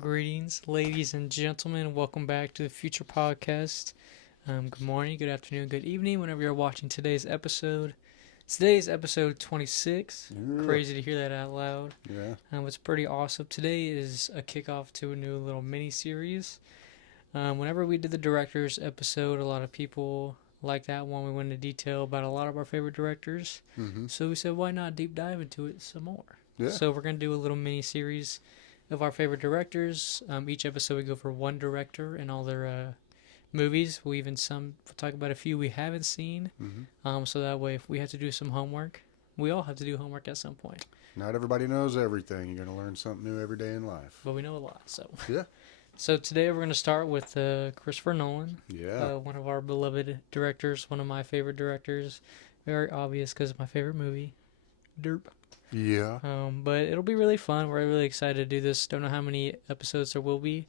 Greetings, ladies and gentlemen. Welcome back to the Future Podcast. Good morning, good afternoon, good evening, whenever you're watching today's episode. Today's episode 26. Yeah. Crazy to hear that out loud. Yeah. It's pretty awesome. Today is a kickoff to a new little mini series. Whenever we did the directors episode, a lot of people liked that one. We went into detail about a lot of our favorite directors. Mm-hmm. So we said, why not deep dive into it some more? Yeah. So we're going to do a little mini series of our favorite directors. Each episode we go for one director and all their movies. We'll talk about a few we haven't seen. Mm-hmm. So that way, if we have to do some homework, we all have to do homework at some point. Not everybody knows everything. You're going to learn something new every day in life. But we know a lot. So Yeah. So today we're going to start with Christopher Nolan. Yeah. One of our beloved directors. One of my favorite directors. Very obvious because it's my favorite movie. Derp. Yeah. But it'll be really fun. We're really excited to do this. Don't know how many episodes there will be.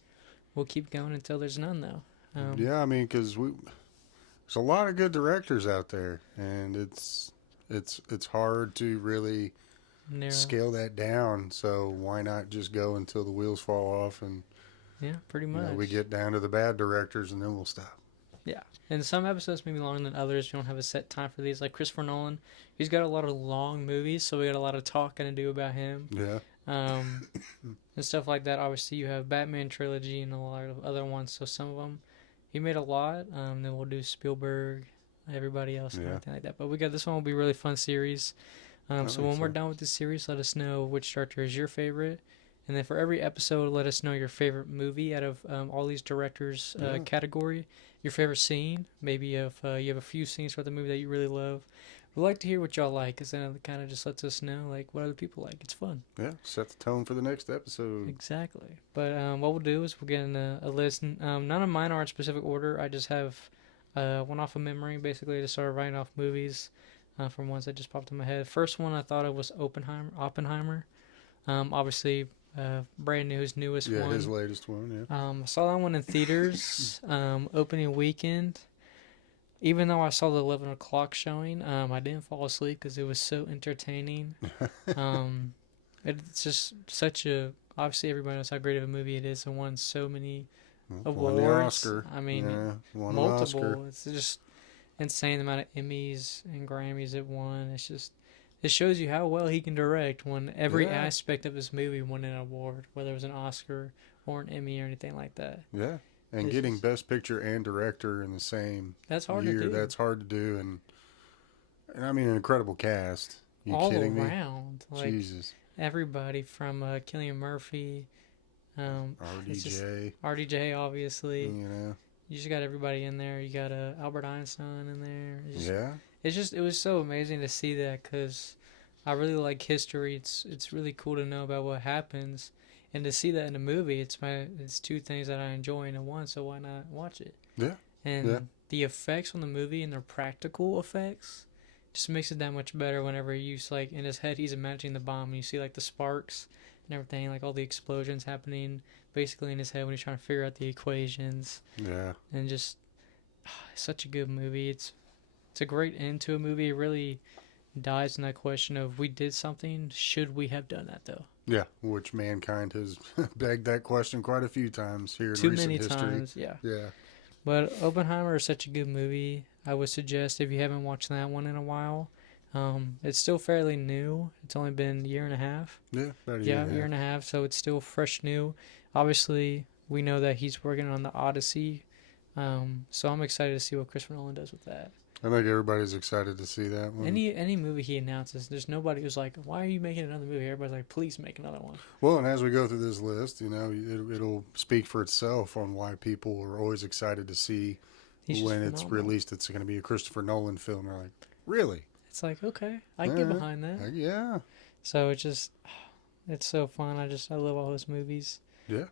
We'll keep going until there's none, though. Yeah, I mean, because there's a lot of good directors out there, and it's hard to really scale that down. So why not just go until the wheels fall off and pretty much. we get down to the bad directors, and then we'll stop. Yeah, and some episodes may be longer than others. You don't have a set time for these. Like Christopher Nolan, he's got a lot of long movies, so we got a lot of talking to do about him. Yeah. And stuff like that. Obviously, you have Batman trilogy and a lot of other ones. So some of them, he made a lot. Then we'll do Spielberg, everybody else, and everything like that. But we got this one will be a really fun series. So when we're done with this series, let us know which director is your favorite. And then for every episode, let us know your favorite movie out of all these directors' category. Your favorite scene. Maybe if you have a few scenes for the movie that you really love. We'd like to hear what y'all like, because then it kind of just lets us know like what other people like. It's fun. Yeah. Set the tone for the next episode. Exactly. But what we'll do is we'll get in a list. None of mine are in specific order. I just have one off of memory, basically, to start writing off movies from ones that just popped in my head. First one I thought of was Oppenheimer. Obviously, brand new, his newest one. Yeah, his latest one, yeah. I saw that one in theaters opening weekend. Even though I saw the 11 o'clock showing, I didn't fall asleep because it was so entertaining. It's just such a... Obviously, everybody knows how great of a movie it is and won so many awards. Won the Oscar. I mean, multiple. It's just insane the amount of Emmys and Grammys it won. It's just... It shows you how well he can direct when every aspect of his movie won an award, whether it was an Oscar or an Emmy or anything like that. Yeah. And getting Best Picture and Director in the same year, that's hard to do. And I mean, an incredible cast. You all kidding around. me? Like, Jesus. everybody from Cillian Murphy, RDJ, obviously. You know. You just got everybody in there. You got Albert Einstein in there. It was so amazing to see that because I really like history. It's really cool to know about what happens. And to see that in a movie, it's two things that I enjoy in one, so why not watch it? Yeah. And the effects on the movie and their practical effects just makes it that much better whenever like in his head he's imagining the bomb and you see like the sparks and everything, like all the explosions happening basically in his head when he's trying to figure out the equations. Yeah. And just such a good movie. It's a great end to a movie. It really dives in that question of we did something, should we have done that though? Yeah, which mankind has begged that question quite a few times here in Too recent many history. times, yeah. Yeah. But Oppenheimer is such a good movie. I would suggest if you haven't watched that one in a while, it's still fairly new. It's only been a year and a half. Yeah, about a year and a half. So it's still fresh new. Obviously, we know that he's working on the Odyssey. So I'm excited to see what Christopher Nolan does with that. I think everybody's excited to see that one. Any movie he announces, there's nobody who's like, why are you making another movie? Everybody's like, please make another one. Well, and as we go through this list, you know, it'll speak for itself on why people are always excited to see when it's released. It's going to be a Christopher Nolan film. They're like, really? It's like, okay, I can get behind that. Yeah. So it's so fun. I love all his movies. Yeah.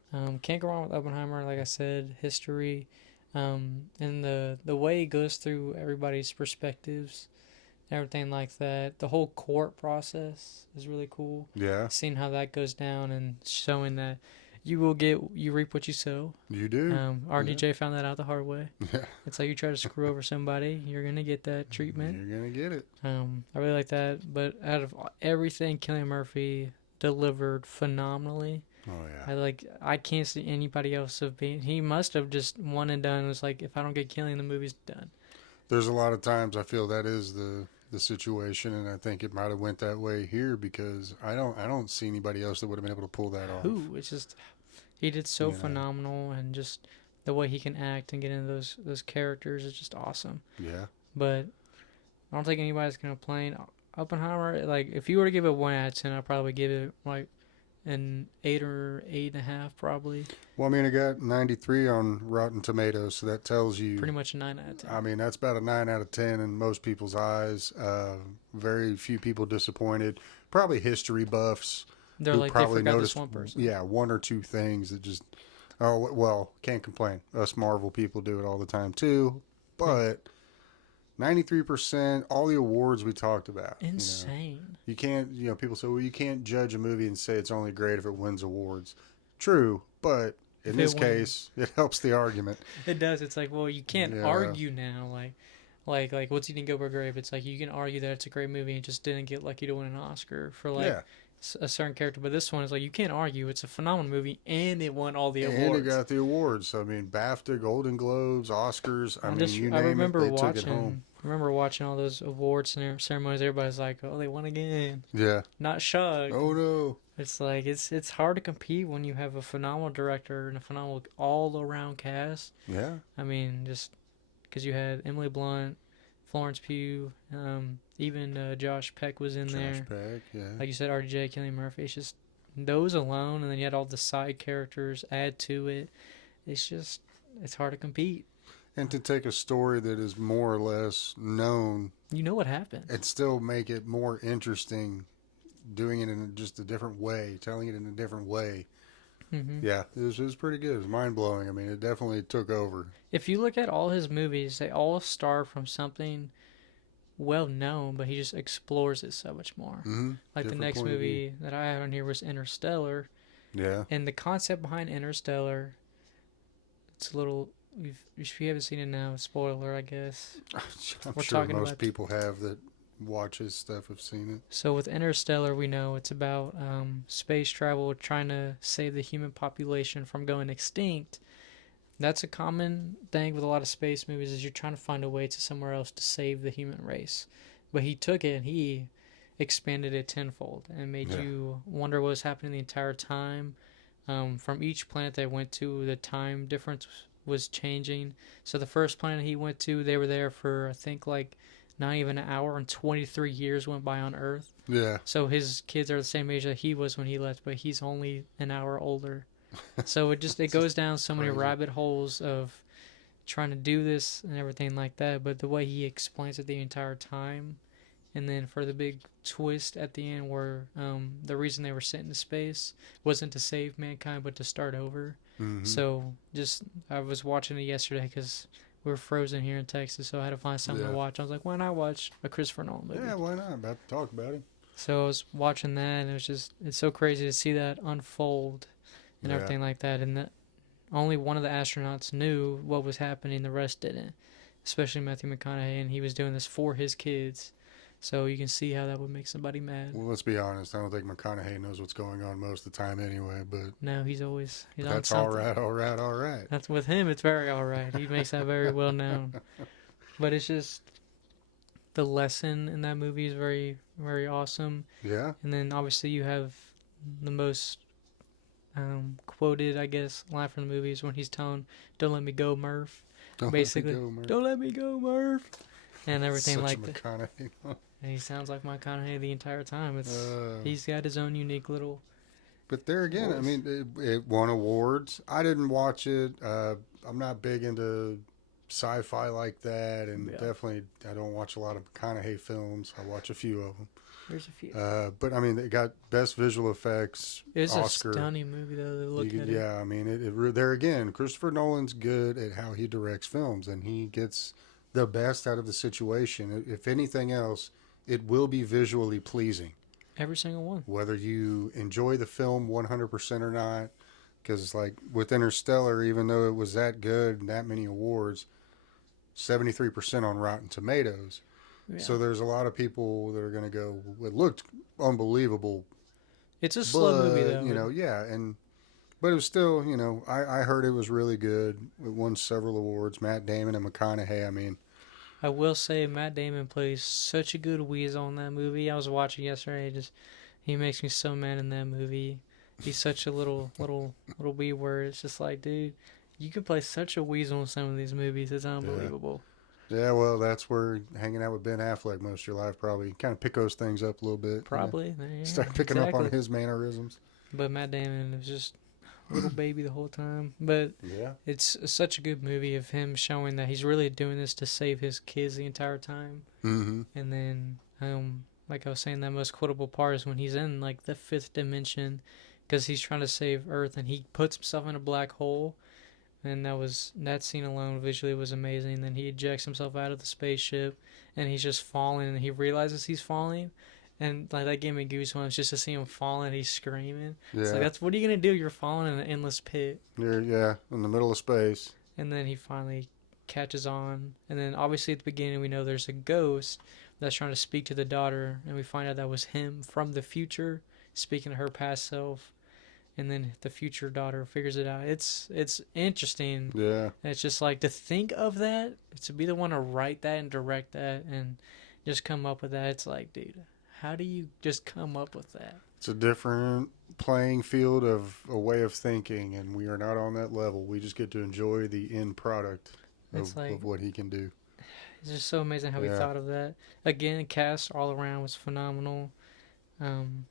Can't go wrong with Oppenheimer. Like I said, history. And the way it goes through everybody's perspectives, everything like that. The whole court process is really cool. Yeah. Seeing how that goes down and showing that you reap what you sow. You do. RDJ found that out the hard way. Yeah. It's like you try to screw over somebody, you're going to get that treatment. You're going to get it. I really like that. But out of everything, Cillian Murphy delivered phenomenally. Oh yeah. I can't see anybody else of being. He must have just one and done. It was like, if I don't get Killian, the movie's done. There's a lot of times I feel that is the situation, and I think it might have went that way here because I don't see anybody else that would have been able to pull that off. Who? It's just he did so You know. phenomenal, and just the way he can act and get into those characters is just awesome. Yeah. But I don't think anybody's gonna complain. Oppenheimer, like if you were to give it 1 out of 10, I'd probably give it like an 8 or 8.5, probably. Well, I mean, it got 93 on Rotten Tomatoes, so that tells Pretty you. much a 9 out of 10. I mean, that's about a 9 out of 10 in most people's eyes. Very few people disappointed. Probably history buffs They're who like they probably forgot this noticed, one person. yeah, one or two things that just. Oh well, can't complain. Us Marvel people do it all the time too, but 93%, all the awards we talked about. Insane. You can't, people say, well, you can't judge a movie and say it's only great if it wins awards. True, but in this case, it helps the argument. It does. It's like, well, you can't Yeah. argue now. Like what's Eating Gilbert Grape? It's like you can argue that it's a great movie and just didn't get lucky to win an Oscar for Yeah. a certain character. But this one is like you can't argue. It's a phenomenal movie and it won all the And awards. it got the awards. So, I mean, BAFTA, Golden Globes, Oscars. I mean, you I name it, remember they watching. took it home. I remember watching all those awards ceremonies. Everybody's like, "Oh, they won again." Yeah. Not shocked. Oh no. It's like it's hard to compete when you have a phenomenal director and a phenomenal all around cast. Yeah. I mean, just because you had Emily Blunt, Florence Pugh, even Josh Peck was in there. Josh Peck, yeah. Like you said, RDJ, Cillian Murphy. It's just those alone, and then you had all the side characters add to it. It's hard to compete. And to take a story that is more or less known, You know what happened. and still make it more interesting, doing it in just a different way, telling it in a different way. Mm-hmm. Yeah, it was pretty good. It was mind blowing. I mean, it definitely took over. If you look at all his movies, they all start from something well known, but he just explores it so much more. Mm-hmm. Like the next movie that I had on here was Interstellar. Yeah. And the concept behind Interstellar, it's a little. If you haven't seen it now, spoiler, I guess. I'm sure most people have that watch his stuff have seen it. So with Interstellar, we know it's about space travel, trying to save the human population from going extinct. That's a common thing with a lot of space movies is you're trying to find a way to somewhere else to save the human race. But he took it and he expanded it tenfold and made you wonder what was happening the entire time. From each planet they went to, the time difference was changing. So the first planet he went to, they were there for I think like not even an hour, and 23 years went by on Earth. Yeah. So his kids are the same age that he was when he left, but he's only an hour older. So it goes down so many rabbit holes of trying to do this and everything like that. But the way he explains it the entire time, and then for the big twist at the end where the reason they were sent into space wasn't to save mankind but to start over. Mm-hmm. So I was watching it yesterday because we were frozen here in Texas, so I had to find something to watch. I was like, why not watch a Christopher Nolan movie? Yeah, why not? About to talk about it. So I was watching that, and it's so crazy to see that unfold and everything like that. And that only one of the astronauts knew what was happening, the rest didn't. Especially Matthew McConaughey, and he was doing this for his kids. So you can see how that would make somebody mad. Well, let's be honest. I don't think McConaughey knows what's going on most of the time anyway, but... No, he's on that's something. all right. That's with him, it's very all right. He makes that very well known. But it's just... The lesson in that movie is very, very awesome. Yeah. And then obviously you have the most quoted, I guess, line from the movie is when he's telling, "Don't let me go, Murph." Basically, "Don't let me go, Murph," and everything like that. And he sounds like McConaughey the entire time. He's got his own unique little. But there again, voice. I mean, it won awards. I didn't watch it. I'm not big into sci-fi like that, and definitely I don't watch a lot of McConaughey films. I watch a few of them. There's a few. But I mean, it got best visual effects. It's Oscar. A stunning movie though. To look at it. I mean, there again, Christopher Nolan's good at how he directs films, and he gets the best out of the situation. If anything else, it will be visually pleasing. Every single one. Whether you enjoy the film 100% or not, because like with Interstellar, even though it was that good and that many awards, 73% on Rotten Tomatoes. Yeah. So there's a lot of people that are going to go, it looked unbelievable. It's a slow movie though. And But it was still, you know, I heard it was really good. It won several awards. Matt Damon and McConaughey. I mean, I will say Matt Damon plays such a good Weasel in that movie. I was watching yesterday. He makes me so mad in that movie. He's such a little wee word. It's just like, dude, you could play such a weasel in some of these movies. It's yeah. unbelievable. Yeah, well, that's where hanging out with Ben Affleck most of your life probably kind of pick those things up a little bit. Probably. Yeah, Start picking up on exactly. his mannerisms. But Matt Damon was just little baby the whole time. But Yeah. it's such a good movie of him showing that he's really doing this to save his kids the entire time. Mm-hmm. And then, like I was saying, that most quotable part is when he's in like the fifth dimension, because he's trying to save Earth, and he puts himself in a black hole. And that scene alone visually was amazing. Then he ejects himself out of the spaceship, and he's just falling, and he realizes he's falling, and like that gave me goosebumps just to see him falling. He's screaming. Yeah. It's like, that's what are you gonna do? You're falling in an endless pit. You're in the middle of space. And then he finally catches on, and then obviously at the beginning we know there's a ghost that's trying to speak to the daughter, and we find out that was him from the future speaking to her past self. And then the future daughter figures it out. It's interesting. Yeah. And it's just like to think of that, to be the one to write that and direct that and just come up with that. It's like, dude, how do you just come up with that? It's a different playing field of a way of thinking, and we are not on that level. We just get to enjoy the end product of what he can do. It's just so amazing how he thought of that. Again, cast all around was phenomenal.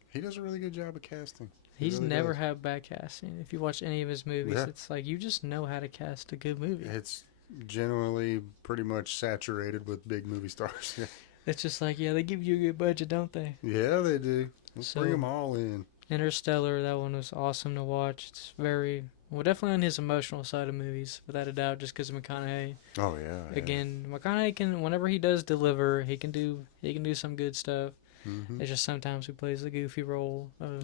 He does a really good job of casting. He's really never had bad casting. If you watch any of his movies, it's like you just know how to cast a good movie. It's generally pretty much saturated with big movie stars. It's just like, they give you a good budget, don't they? Yeah, they do. Let's bring them all in. Interstellar, that one was awesome to watch. It's definitely on his emotional side of movies, without a doubt, just because of McConaughey. Oh, yeah. Again, McConaughey can, whenever he does deliver, he can do some good stuff. Mm-hmm. It's just sometimes he plays the goofy role. Well,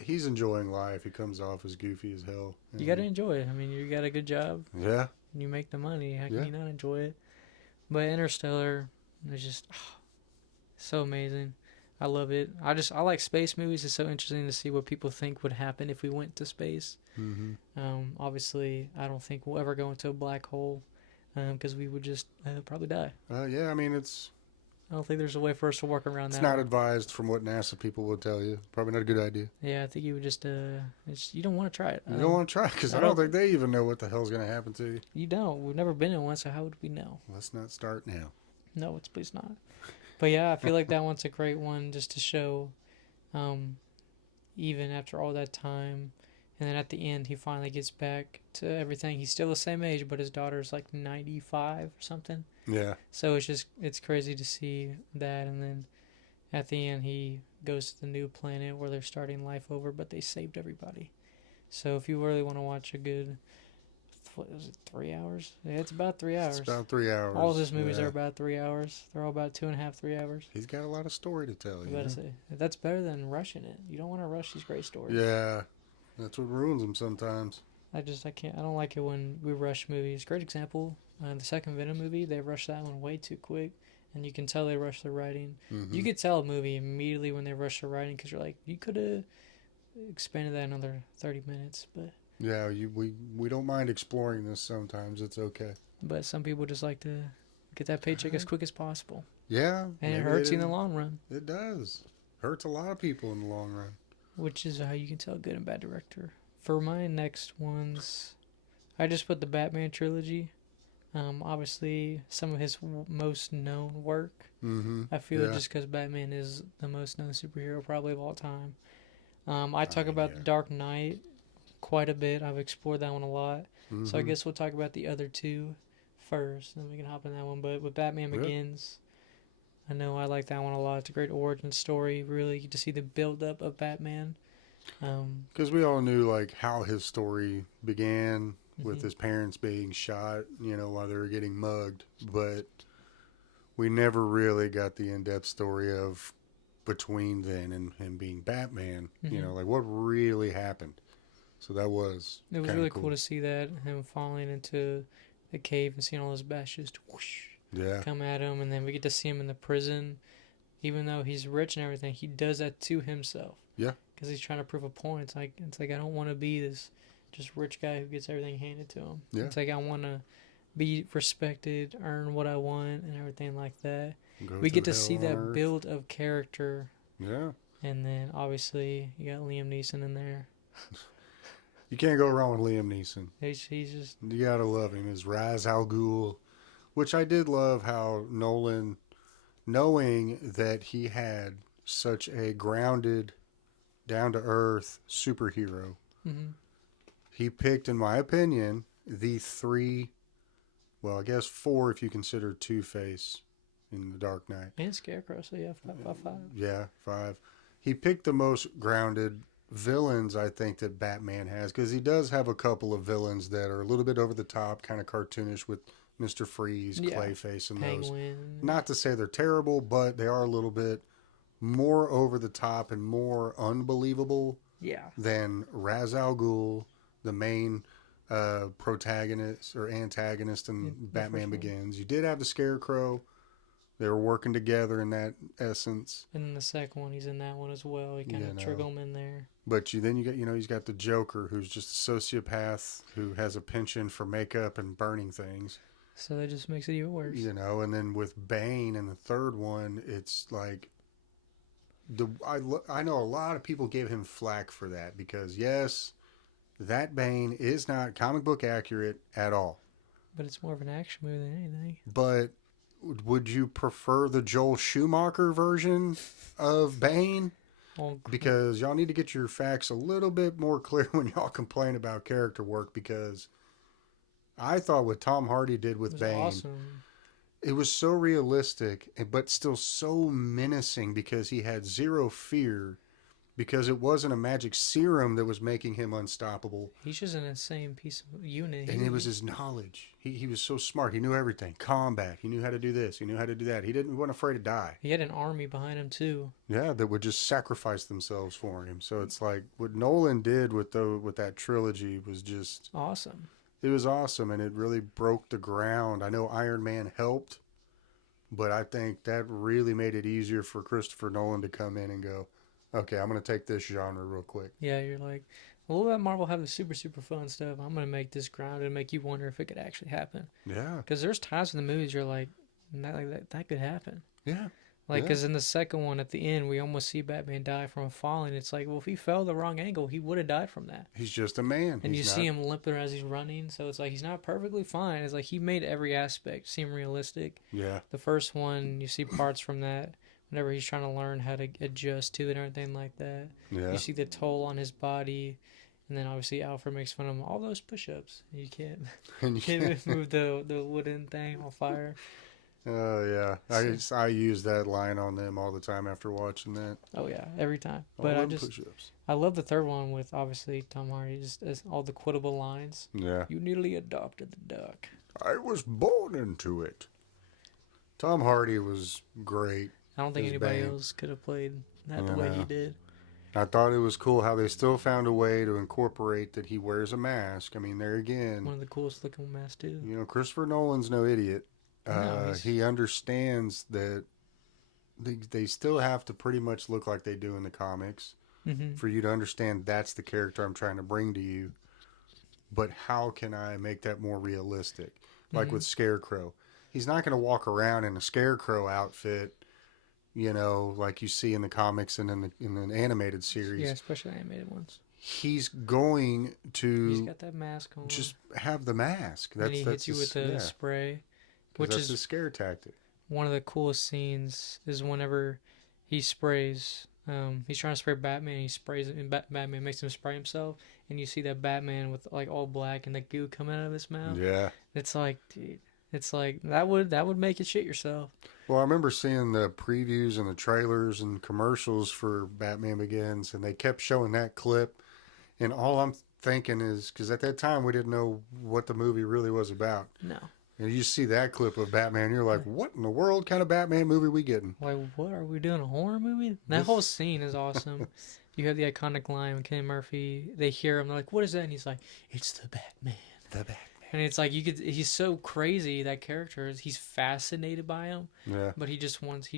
he's enjoying life. He comes off as goofy as hell. You got to enjoy it. I mean, you got a good job. Yeah. You make the money. How can you not enjoy it? But Interstellar is just so amazing. I love it. I like space movies. It's so interesting to see what people think would happen if we went to space. Mm-hmm. Obviously, I don't think we'll ever go into a black hole because we would just probably die. Yeah, I mean, I don't think there's a way for us to work around that. It's not advised from what NASA people would tell you. Probably not a good idea. Yeah, I think you would just, you don't want to try it. You don't want to try it because I don't think they even know what the hell's going to happen to you. You don't. We've never been in one, so how would we know? Let's not start now. No, please not. But yeah, I feel like that one's a great one just to show, even after all that time, and then at the end he finally gets back to everything. He's still the same age, but his daughter's like 95 or something. Yeah. So it's crazy to see that, and then at the end he goes to the new planet where they're starting life over, but they saved everybody. So if you really want to watch a good, what was it, 3 hours? Yeah, it's about 3 hours. It's about 3 hours. All of his movies are about 3 hours. They're all about 2.5, 3 hours. He's got a lot of story to tell. I was about to say, that's better than rushing it. You don't want to rush these great stories. Yeah, that's what ruins them sometimes. I don't like it when we rush movies. Great example, the second Venom movie, they rushed that one way too quick, and you can tell they rushed the writing. Mm-hmm. You could tell a movie immediately when they rush the writing, because you're like, you could have expanded that another 30 minutes, but... Yeah, we don't mind exploring this sometimes. It's okay. But some people just like to get that paycheck as quick as possible. Yeah. And it hurts you in the long run. It does. Hurts a lot of people in the long run. Which is how you can tell a good and bad director. For my next ones, I just put the Batman trilogy. Obviously, some of his most known work. Mm-hmm. I feel just because Batman is the most known superhero probably of all time. I talk about The Dark Knight quite a bit. I've explored that one a lot. Mm-hmm. So I guess we'll talk about the other two first, and then we can hop in that one. But with Batman Begins, I know I like that one a lot. It's a great origin story. Really, you get to see the build-up of Batman. Because we all knew like how his story began with his parents being shot, while they were getting mugged. But we never really got the in-depth story of between then and him being Batman. Like what really happened. So it was really cool to see that, him falling into the cave and seeing all those bats just whoosh, come at him, and then we get to see him in the prison. Even though he's rich and everything, he does that to himself. Yeah. because he's trying to prove a point. It's like I don't want to be this just rich guy who gets everything handed to him. Yeah. It's like I want to be respected, earn what I want, and everything like that. Go we get to hell see on that earth. build of character. Yeah. And then obviously you got Liam Neeson in there. You can't go wrong with Liam Neeson. He's just... You gotta love him. His Ra's al Ghul, which I did love how Nolan, knowing that he had such a grounded, down-to-earth superhero, Mm-hmm. he picked, in my opinion, the three, well, I guess four if you consider Two-Face in The Dark Knight. And Scarecrow, so yeah, five. Yeah, 5. He picked the most grounded villains, I think, that Batman has, because he does have a couple of villains that are a little bit over the top, kind of cartoonish with Mr. Freeze, Clayface, and Penguin. those. Not to say they're terrible, but they are a little bit more over the top and more unbelievable than Ra's al Ghul, the main protagonist or antagonist in Batman Begins. You did have the Scarecrow. They were working together in that essence. And then the second one, he's in that one as well. He kind of trigger him in there. But then you got, he's got the Joker, who's just a sociopath who has a penchant for makeup and burning things. So that just makes it even worse. And then with Bane in the third one, it's like I know a lot of people gave him flack for that because yes, that Bane is not comic book accurate at all. But it's more of an action movie than anything. But would you prefer the Joel Schumacher version of Bane? Because y'all need to get your facts a little bit more clear when y'all complain about character work, because I thought what Tom Hardy did with Bane, awesome. It was so realistic, but still so menacing because he had zero fear, because it wasn't a magic serum that was making him unstoppable. He's just an insane piece of unit. And it was his knowledge. He was so smart. He knew everything. Combat. He knew how to do this. He knew how to do that. He wasn't afraid to die. He had an army behind him too. Yeah, that would just sacrifice themselves for him. So it's like what Nolan did with that trilogy was just awesome. It was awesome, and it really broke the ground. I know Iron Man helped, but I think that really made it easier for Christopher Nolan to come in and go, okay, I'm going to take this genre real quick. Yeah, you're like, we'll let Marvel have the super, super fun stuff. I'm going to make this grounded and make you wonder if it could actually happen. Yeah. Because there's times in the movies you're like, that could happen. Yeah. Like, because in the second one, at the end, we almost see Batman die from a falling. It's like, well, if he fell the wrong angle, he would have died from that. He's just a man. And you see him limping as he's running, so it's like he's not perfectly fine. It's like he made every aspect seem realistic. Yeah. The first one, you see parts from that whenever he's trying to learn how to adjust to it and everything like that. Yeah. You see the toll on his body, and then obviously Alfred makes fun of him. All those push-ups. You can't move the wooden thing on fire. Oh, yeah. I use that line on them all the time after watching that. Oh, yeah. Every time. But I love the third one with, obviously, Tom Hardy. Just all the quotable lines. Yeah. You nearly adopted the duck. I was born into it. Tom Hardy was great. I don't think anybody else could have played that the way he did. I thought it was cool how they still found a way to incorporate that he wears a mask. I mean, there again. One of the coolest looking masks, too. Christopher Nolan's no idiot. He understands that they still have to pretty much look like they do in the comics for you to understand that's the character I'm trying to bring to you. But how can I make that more realistic? Like with Scarecrow. He's not going to walk around in a Scarecrow outfit, like you see in the comics and in the animated series. Yeah, especially animated ones. He's going to... He's got that mask on. Just have the mask. And he hits you with the spray. Which is a scare tactic. One of the coolest scenes is whenever he sprays. He's trying to spray Batman. He sprays it, and Batman makes him spray himself. And you see that Batman with like all black and the goo coming out of his mouth. Yeah. It's like, dude, it's like that would make you shit yourself. Well, I remember seeing the previews and the trailers and commercials for Batman Begins, and they kept showing that clip. And all I'm thinking is, because at that time we didn't know what the movie really was about. No. And you see that clip of Batman, you're like, what in the world kind of Batman movie we getting? Like, what are we doing, a horror movie? That whole scene is awesome. You have the iconic line when Kenny Murphy, they hear him, they're like, what is that? And he's like, it's the Batman. The Batman. And it's like, he's so crazy, that character. He's fascinated by him. Yeah. But he just wants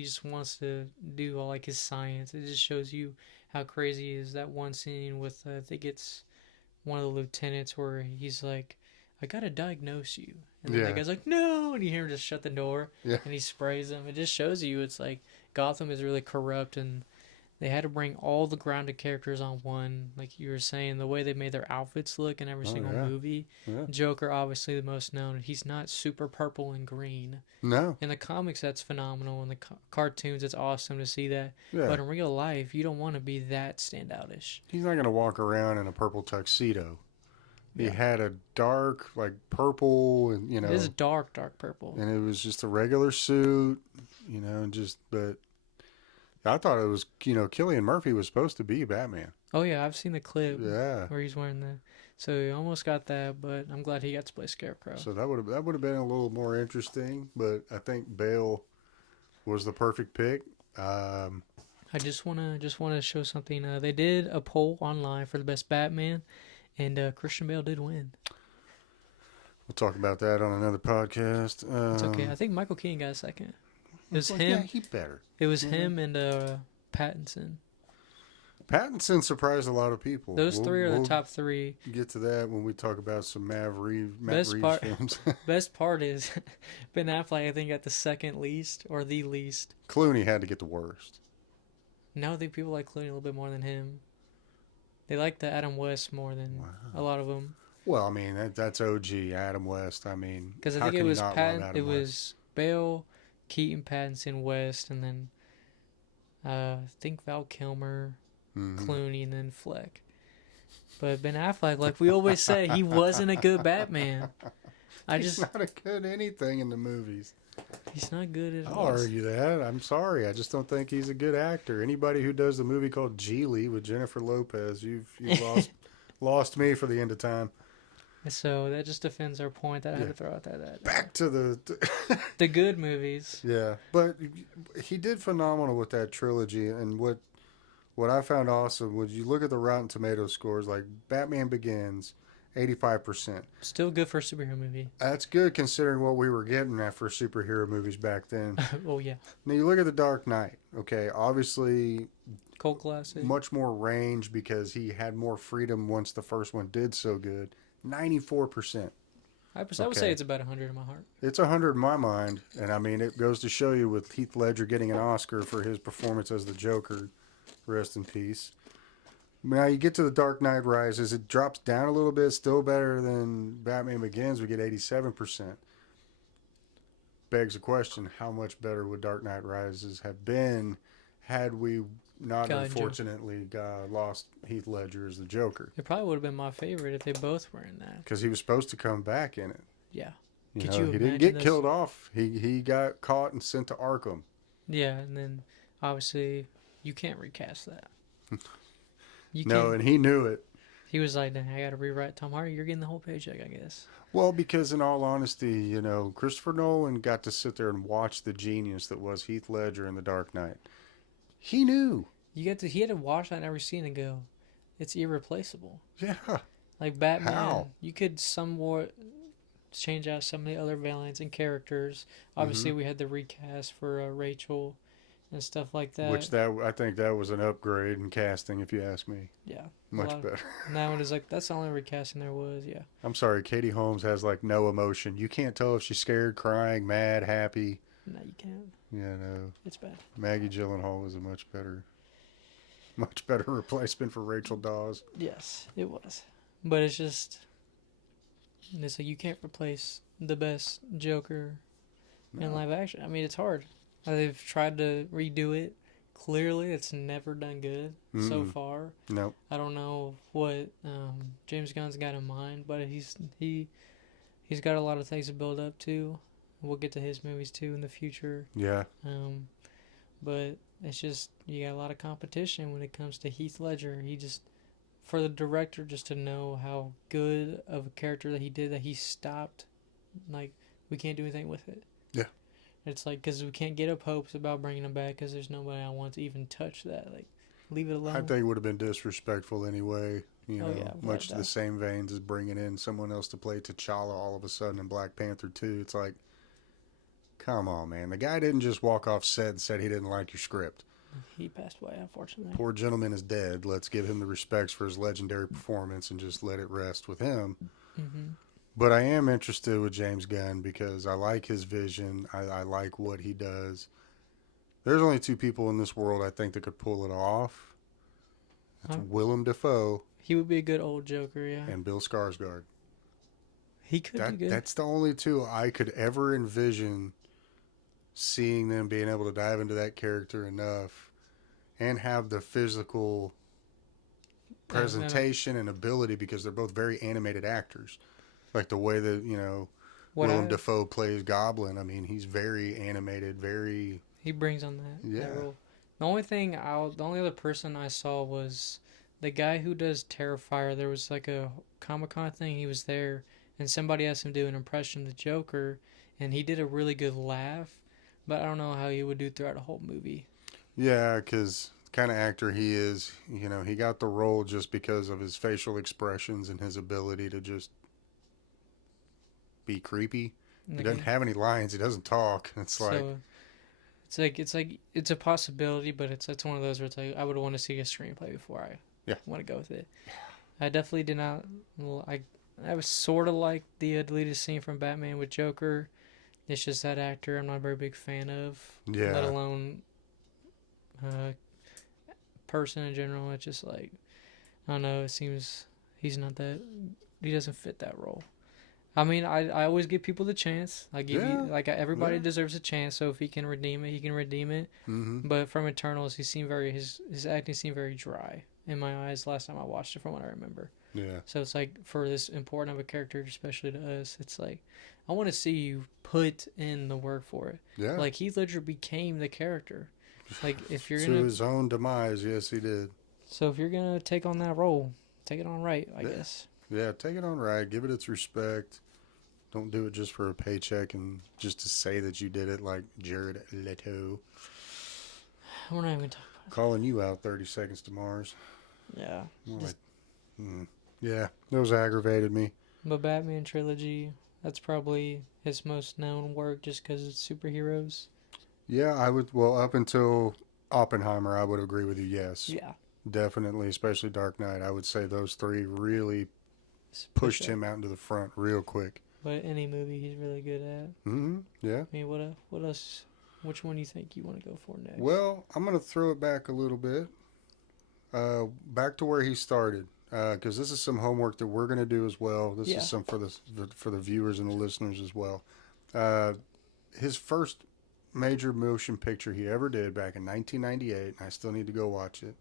to do all like his science. It just shows you how crazy is that one scene with I think it's one of the lieutenants where he's like, I gotta diagnose you. And then the Yeah. guy's like, no! And you hear him just shut the door Yeah. and he sprays him. It just shows you it's like Gotham is really corrupt and they had to bring all the grounded characters on one. Like you were saying, the way they made their outfits look in every Oh, single yeah. movie. Yeah. Joker, obviously the most known. He's not super purple and green. No. In the comics, that's phenomenal. In the cartoons, it's awesome to see that. Yeah. But in real life, you don't want to be that standoutish. He's not going to walk around in a purple tuxedo. He Yeah. had a dark, like purple, and It is dark, dark purple. and it was just a regular suit, and but I thought it was, Cillian Murphy was supposed to be Batman. Oh yeah, I've seen the clip Yeah. where he's wearing the. So he almost got that, but I'm glad he got to play Scarecrow. So that would have been a little more interesting, but I think Bale was the perfect pick. I just wanna show something. They did a poll online for the best Batman, and Christian Bale did win. We'll talk about that on another podcast. It's okay. I think Michael Keaton got a second. It was him. Yeah, he better. It was him and Pattinson. Pattinson surprised a lot of people. Those three are the top three. Get to that when we talk about some Matt Reeves films. Best part is Ben Affleck, I think, got the second least or the least. Clooney had to get the worst. Now I think people like Clooney a little bit more than him. They like the Adam West more than a lot of them. Well, I mean that's OG Adam West. I mean, because I think it was was Bale, Keaton, Pattinson, West, and then I think Val Kilmer, Clooney, and then Fleck. But Ben Affleck, like we always say, he wasn't a good Batman. He's not a good anything in the movies. He's not good at all. I'll argue that. I'm sorry. I just don't think he's a good actor. Anybody who does the movie called Geely with Jennifer Lopez, you've lost me for the end of time. So that just defends our point that I had to throw out that. Back to the good movies. Yeah, but he did phenomenal with that trilogy, and what I found awesome was you look at the Rotten Tomatoes scores, like Batman Begins, 85%. Still good for a superhero movie. That's good considering what we were getting at for superhero movies back then. Oh, yeah. Now you look at The Dark Knight, okay, obviously cult classic. Much more range because he had more freedom once the first one did so good. 94%. I would say it's about 100 in my heart. It's 100 in my mind, and I mean, it goes to show you with Heath Ledger getting an Oscar for his performance as the Joker, rest in peace. Now you get to The Dark Knight Rises, it drops down a little bit, still better than Batman Begins. We get 87%. Begs the question, how much better would Dark Knight Rises have been had we not unfortunately lost Heath Ledger as the Joker? It probably would have been my favorite if they both were in that. Because he was supposed to come back in it. Yeah. He didn't get killed off. He got caught and sent to Arkham. Yeah, and then obviously you can't recast that. And he knew it. He was like, I got to rewrite Tom Hardy. You're getting the whole paycheck, I guess. Well, because in all honesty, Christopher Nolan got to sit there and watch the genius that was Heath Ledger in The Dark Knight. He knew. He had to watch that in every scene and go, it's irreplaceable. Yeah. Like Batman, you could somewhat change out some of the other villains and characters. Obviously, we had the recast for Rachel and stuff like that. Which I think that was an upgrade in casting, if you ask me. Yeah. Much better. And that one is like, that's the only recasting there was, yeah. I'm sorry, Katie Holmes has like no emotion. You can't tell if she's scared, crying, mad, happy. No, you can't. Yeah, no. It's bad. Maggie Gyllenhaal was a much better replacement for Rachel Dawes. Yes, it was. But it's like you can't replace the best Joker in live action. I mean, it's hard. They've tried to redo it. Clearly, it's never done good so far. Nope. I don't know what James Gunn's got in mind, but he's got a lot of things to build up to. We'll get to his movies too in the future. Yeah. But it's just you got a lot of competition when it comes to Heath Ledger. For the director just to know how good of a character that he did, that he stopped, like, we can't do anything with it. Yeah. It's like, because we can't get up hopes about bringing him back because there's nobody I want to even touch that. Like, leave it alone. I think it would have been disrespectful anyway. Much to the same veins as bringing in someone else to play T'Challa all of a sudden in Black Panther 2. It's like, come on, man. The guy didn't just walk off set and said he didn't like your script. He passed away, unfortunately. Poor gentleman is dead. Let's give him the respects for his legendary performance and just let it rest with him. Mm-hmm. But I am interested with James Gunn because I like his vision. I like what he does. There's only two people in this world I think that could pull it off. That's Willem Dafoe. He would be a good old Joker, yeah. And Bill Skarsgård. He could be good. That's the only two I could ever envision seeing them being able to dive into that character enough and have the physical presentation and ability, because they're both very animated actors. Like the way that, Willem Dafoe plays Goblin. I mean, he's very animated, very... He brings on that role. The only other person I saw was the guy who does Terrifier. There was like a Comic-Con thing. He was there, and somebody asked him to do an impression of the Joker, and he did a really good laugh, but I don't know how he would do throughout a whole movie. Yeah, because the kind of actor he is, he got the role just because of his facial expressions and his ability to just be creepy. He doesn't have any lines. He doesn't talk. It's a possibility, but it's one of those where it's like I would want to see a screenplay before I want to go with it. I definitely did not. Well, I was sort of like the deleted scene from Batman with Joker. It's just that actor I'm not a very big fan of. Yeah. Let alone person in general. It's just like I don't know. It seems he doesn't fit that role. I mean, I always give people the chance. I give you everybody deserves a chance. So if he can redeem it, he can redeem it. Mm-hmm. But from Eternals, his acting seemed very dry in my eyes. Last time I watched it, from what I remember. Yeah. So it's like for this important of a character, especially to us, it's like I want to see you put in the work for it. Yeah. Like Heath Ledger became the character. Like if you're to his own demise, yes, he did. So if you're gonna take on that role, take it on right, I guess. Yeah, take it on right. Give it its respect. Don't do it just for a paycheck and just to say that you did it, like Jared Leto. We're not even going to talk about it. Calling you out 30 Seconds to Mars. Yeah. Yeah, those aggravated me. But Batman trilogy, that's probably his most known work just because it's superheroes. Yeah, I would. Well, up until Oppenheimer, I would agree with you, yes. Yeah. Definitely, especially Dark Knight. I would say those three really pushed him out into the front real quick. But any movie he's really good at. Mm-hmm. Yeah. I mean, what else? Which one do you think you want to go for next? Well, I'm going to throw it back a little bit. Back to where he started. Because this is some homework that we're going to do as well. This is some for the viewers and the listeners as well. His first major motion picture he ever did back in 1998, and I still need to go watch it,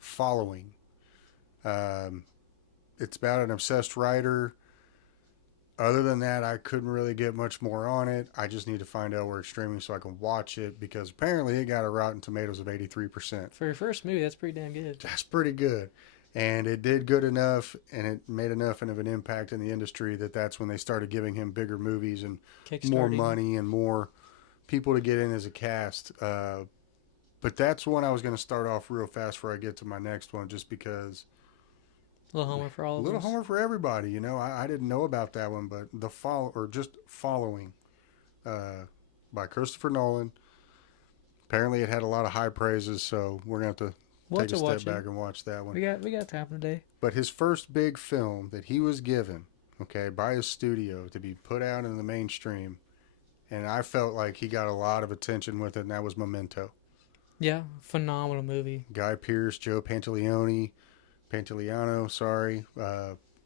Following. It's about an obsessed writer. Other than that, I couldn't really get much more on it. I just need to find out where it's streaming so I can watch it, because apparently it got a Rotten Tomatoes of 83%. For your first movie, that's pretty damn good. That's pretty good. And it did good enough, and it made enough of an impact in the industry that's when they started giving him bigger movies and more money and more people to get in as a cast. But that's one I was going to start off real fast before I get to my next one, just because... A little homer for all of us. A little homer for everybody, I didn't know about that one, but Following by Christopher Nolan. Apparently it had a lot of high praises, so we're going to have to take a step back and watch that one. We got time today. But his first big film that he was given, by his studio to be put out in the mainstream, and I felt like he got a lot of attention with it, and that was Memento. Yeah, phenomenal movie. Guy Pearce, Joe Pantoliano,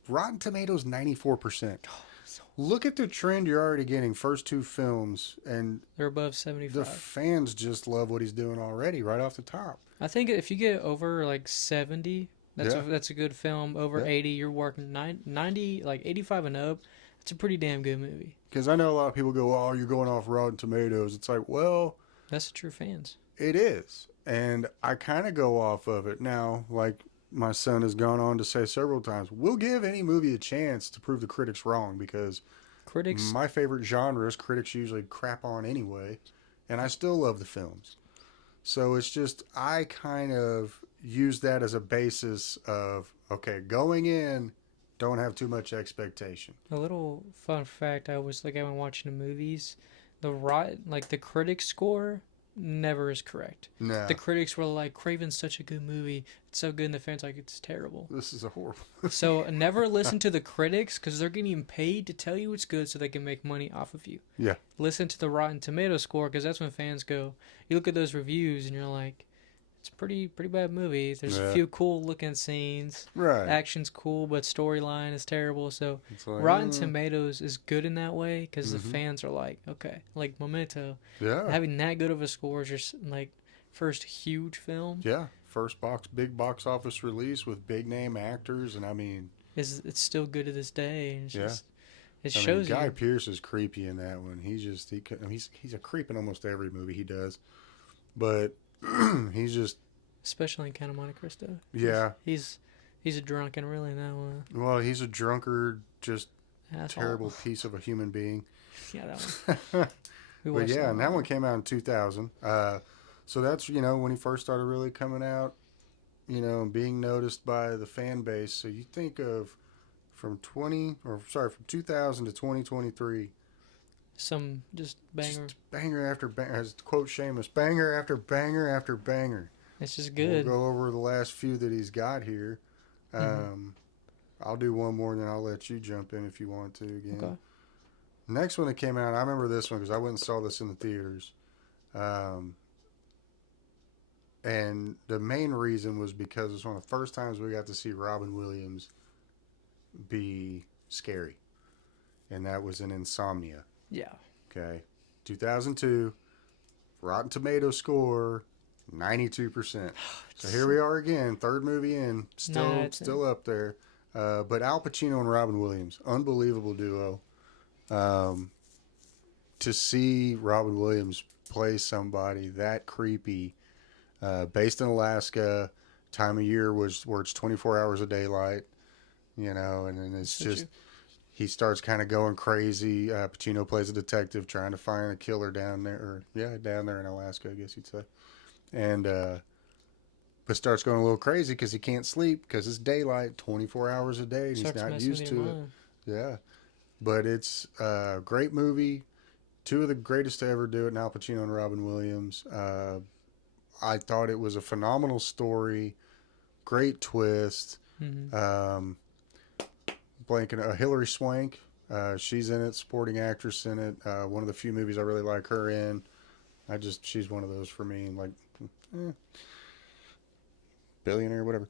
Rotten Tomatoes 94%. Look at the trend you're already getting. First two films, and they're above 75. The fans just love what he's doing already right off the top. I think if you get over like 70, that's a good film. Over 80, you're working 90, like 85 and up. It's a pretty damn good movie. Because I know a lot of people go, "Oh, you're going off Rotten Tomatoes." It's like, well, that's the true fans. It is, and I kind of go off of it now. Like my son has gone on to say several times, we'll give any movie a chance to prove the critics wrong, because my favorite genres, critics usually crap on anyway, and I still love the films. So it's just, I kind of use that as a basis of, okay, going in, don't have too much expectation. A little fun fact I was when watching the movies, the critic score never is correct. No. The critics were like, Craven's such a good movie. It's so good, and the fans like, it's terrible. This is a horrible movie. So never listen to the critics because they're getting paid to tell you it's good so they can make money off of you. Yeah. Listen to the Rotten Tomato score because that's when fans go. You look at those reviews and you're like, it's pretty bad movie. There's a few cool looking scenes. Right. Action's cool, but storyline is terrible. So like, Rotten Tomatoes is good in that way because the fans are like, okay, like Memento. Yeah. Having that good of a score is just like first huge film. Yeah. First big box office release with big name actors, and I mean, it's still good to this day. And it's just, it I shows mean, Guy you. Pearce is creepy in that one. He's a creep in almost every movie he does, but he's just, especially in Count of Monte Cristo. Yeah. He's a drunken really in that one. Well, he's a drunkard, just Asshole. terrible piece of a human being. Yeah, that one. But yeah, and that one came out in 2000. So that's, when he first started really coming out, being noticed by the fan base. So you think of from 2000 to 2023. Some just banger. Just banger after banger. As to quote Seamus, banger after banger after banger. It's just good. We'll go over the last few that he's got here. I'll do one more, and then I'll let you jump in if you want to again. Okay. Next one that came out, I remember this one because I went and saw this in the theaters. And the main reason was because it's one of the first times we got to see Robin Williams be scary. And that was in Insomnia. Yeah. Okay. 2002, Rotten Tomato score, 92%. So here we are again, third movie in, still up there. But Al Pacino and Robin Williams, unbelievable duo. To see Robin Williams play somebody that creepy, based in Alaska, time of year was where it's 24 hours of daylight, and then it's just, he starts kind of going crazy. Pacino plays a detective trying to find a killer down there, down there in Alaska, I guess you'd say. And, but starts going a little crazy because he can't sleep because it's daylight 24 hours a day and he's not used to it. Yeah. But it's a great movie. Two of the greatest to ever do it, Al Pacino and Robin Williams. I thought it was a phenomenal story. Great twist. Hilary Swank. She's in it, supporting actress in it. One of the few movies I really like her in. She's one of those for me, like, billionaire, whatever.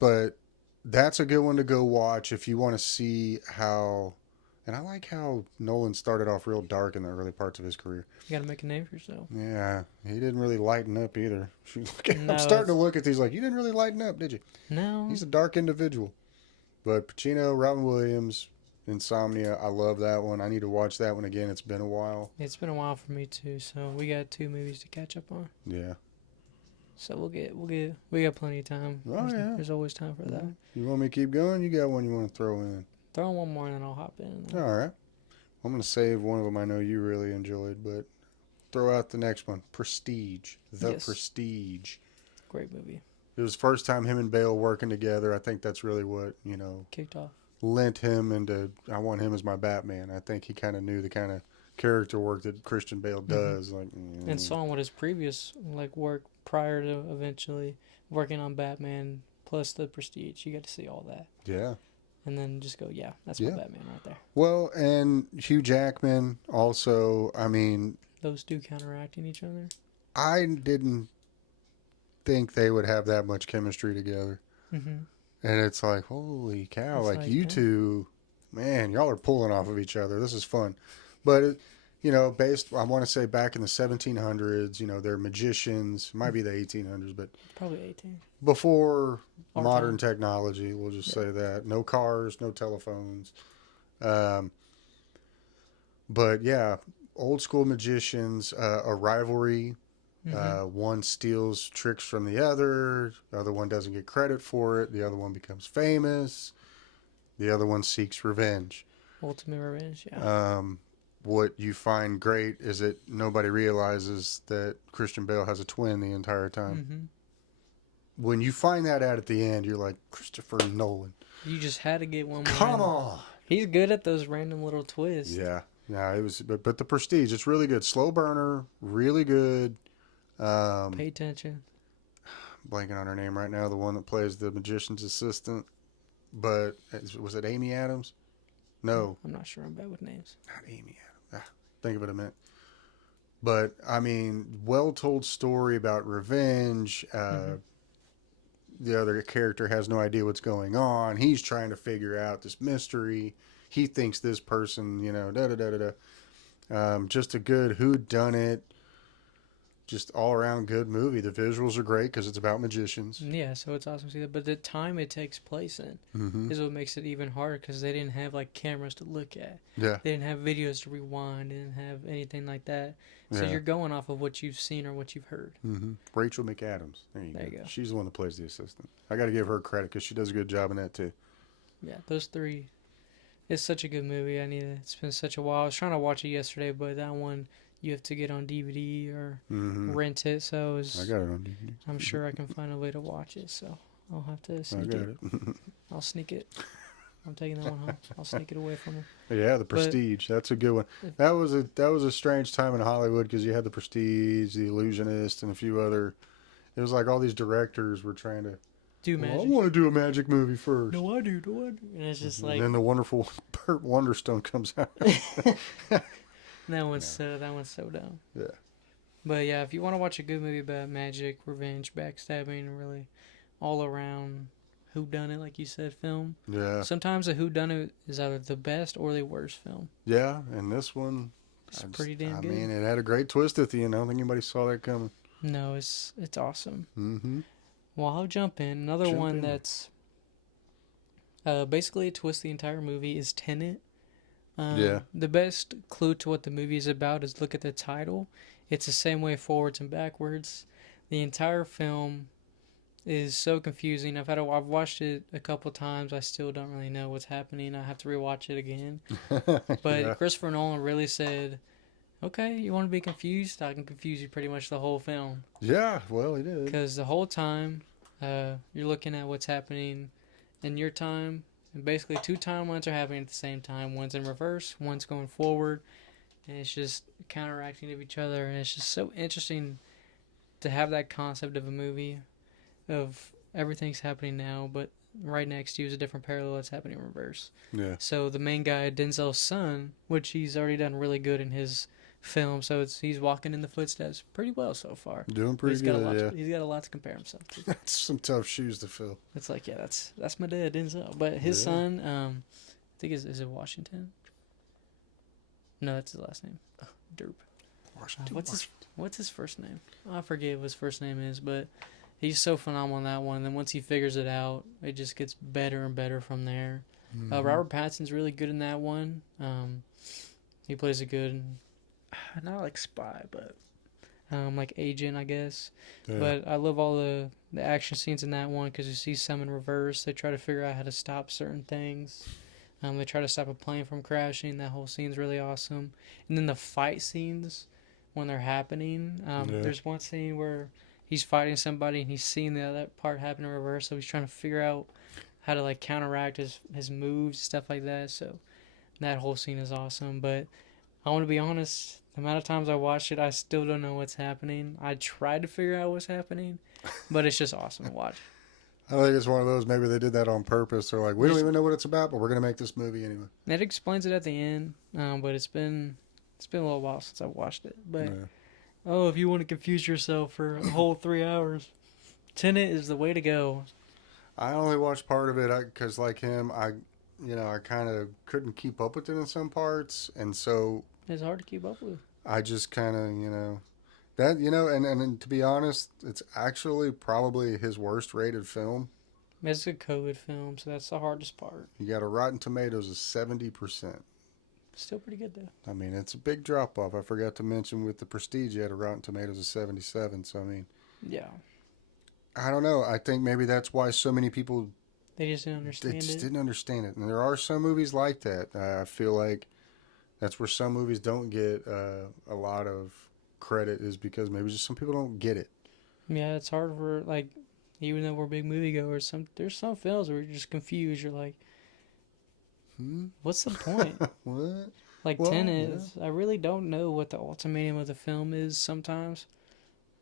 But that's a good one to go watch if you want to see how, and I like how Nolan started off real dark in the early parts of his career. You got to make a name for yourself. Yeah, he didn't really lighten up either. I'm starting to look at these like, you didn't really lighten up, did you? No. He's a dark individual. But Pacino, Robin Williams, Insomnia, I love that one. I need to watch that one again. It's been a while. It's been a while for me too, so we got 2 movies to catch up on. Yeah. So we got plenty of time. Oh, There's always time for that. You want me to keep going? You got one you want to throw in? Throw in one more and then I'll hop in. All right. I'm going to save one of them I know you really enjoyed, but throw out the next one. Prestige. Prestige. Great movie. It was the first time him and Bale working together. I think that's really what, kicked off. Lent him into, I want him as my Batman. I think he kind of knew the kind of character work that Christian Bale does. And saw what his previous work prior to eventually working on Batman plus the Prestige. You got to see all that. Yeah. And then just go, that's my Batman right there. Well, and Hugh Jackman also, I mean... Those two counteracting each other? I didn't think they would have that much chemistry together. And it's like, holy cow, you two, man, y'all are pulling off of each other. This is fun. But, based, I want to say back in the 1700s, they're magicians. Might be the 1800s, but... Probably 18. Before modern technology, we'll just say that. No cars, no telephones. But, yeah, old school magicians, a rivalry. One steals tricks from the other one doesn't get credit for it, the other one becomes famous, the other one seeks revenge. Ultimate revenge. What you find great is that nobody realizes that Christian Bale has a twin the entire time. When you find that out at the end, you're like, Christopher Nolan, you just had to get one more. Come on. He's good at those random little twists. Yeah. Yeah, it was, but the Prestige, it's really good. Slow burner, really good. Pay attention. Blanking on her name right now, the one that plays the magician's assistant. But was it Amy Adams? No, I'm not sure. I'm bad with names. not Amy Adams. Think of it a minute. But I mean, well told story about revenge. The other character has no idea what's going on. He's trying to figure out this mystery. He thinks this person, da da da da da. Just a good whodunit, just all around good movie. The visuals are great because it's about magicians. Yeah, so it's awesome to see that. But the time it takes place in is what makes it even harder because they didn't have like cameras to look at. Yeah. They didn't have videos to rewind. They didn't have anything like that. So Yeah. you're going off of what you've seen or what you've heard. Rachel McAdams. There you go. She's the one that plays the assistant. I got to give her credit because she does a good job in that too. Yeah, those three. It's such a good movie. It's been such a while. I was trying to watch it yesterday, but that one you have to get on DVD or rent it. So I got it on DVD. I'm sure I can find a way to watch it. So I'll have to sneak it. I'll sneak it. I'm taking that one home. I'll sneak it away from her. Yeah, the Prestige. That's a good one. That was a strange time in Hollywood because you had the Prestige, the Illusionist, and a few other. It was like all these directors were trying to do magic. I want to do a magic movie first. No, I do. And it's just like. And then the wonderful Burt Wonderstone comes out. That one's so dumb. Yeah. But yeah, if you want to watch a good movie about magic, revenge, backstabbing, really all around whodunit, like you said, film. Yeah. Sometimes a whodunit is either the best or the worst film. Yeah, and this one, it's pretty damn good. I mean, it had a great twist at the end. I don't think anybody saw that coming. No, it's awesome. Well, I'll jump in. Another one that's basically a twist the entire movie is Tenet. The best clue to what the movie is about is look at the title. It's the same way forwards and backwards. The entire film is so confusing. I've watched it a couple times. I still don't really know what's happening. I have to rewatch it again. But Christopher Nolan really said, "Okay, you want to be confused? I can confuse you pretty much the whole film." Yeah, well, he did. Because the whole time, you're looking at what's happening in your time. And basically, two timelines are happening at the same time. One's in reverse, one's going forward. And it's just counteracting of each other. And it's just so interesting to have that concept of a movie of everything's happening now, but right next to you is a different parallel that's happening in reverse. Yeah. So the main guy, Denzel's son, which he's already done really good in his film, so he's walking in the footsteps pretty well so far. Doing pretty good, he's got a lot to compare himself to. That's some tough shoes to fill. It's like, yeah, that's my dad, Denzel. But his son, I think is it Washington? No, that's his last name. Derp. Washington. What's his first name? I forget what his first name is, but he's so phenomenal in that one. And then once he figures it out, it just gets better and better from there. Robert Pattinson's really good in that one. He plays a good, not like spy, but like agent, I guess. Yeah. But I love all the action scenes in that one because you see some in reverse. They try to figure out how to stop certain things. They try to stop a plane from crashing. That whole scene's really awesome. And then the fight scenes when they're happening. There's one scene where he's fighting somebody and he's seeing that part happen in reverse. So he's trying to figure out how to like counteract his moves, stuff like that. So that whole scene is awesome. But I want to be honest, the amount of times I watched it, I still don't know what's happening. I tried to figure out what's happening, but it's just awesome to watch. I think it's one of those, maybe they did that on purpose. They're like, we don't even know what it's about, but we're going to make this movie anyway. It explains it at the end, but it's been a little while since I've watched it. But, if you want to confuse yourself for a whole 3 hours, Tenet is the way to go. I only watched part of it because, like him, I kind of couldn't keep up with it in some parts, and so... It's hard to keep up with. I just kind of, that, and to be honest, it's actually probably his worst rated film. It's a COVID film, so that's the hardest part. You got a Rotten Tomatoes of 70%. Still pretty good, though. I mean, it's a big drop off. I forgot to mention with the Prestige, you had a Rotten Tomatoes of 77, so I mean... Yeah. I don't know. I think maybe that's why so many people... They just didn't understand it. They just didn't understand it. And there are some movies like that. I feel like that's where some movies don't get a lot of credit is because maybe just some people don't get it. Yeah, it's hard for, like, even though we're big moviegoers, there's some films where you're just confused. You're like, what's the point? What? Like Well, Tenet, yeah. I really don't know what the ultimatum of the film is sometimes.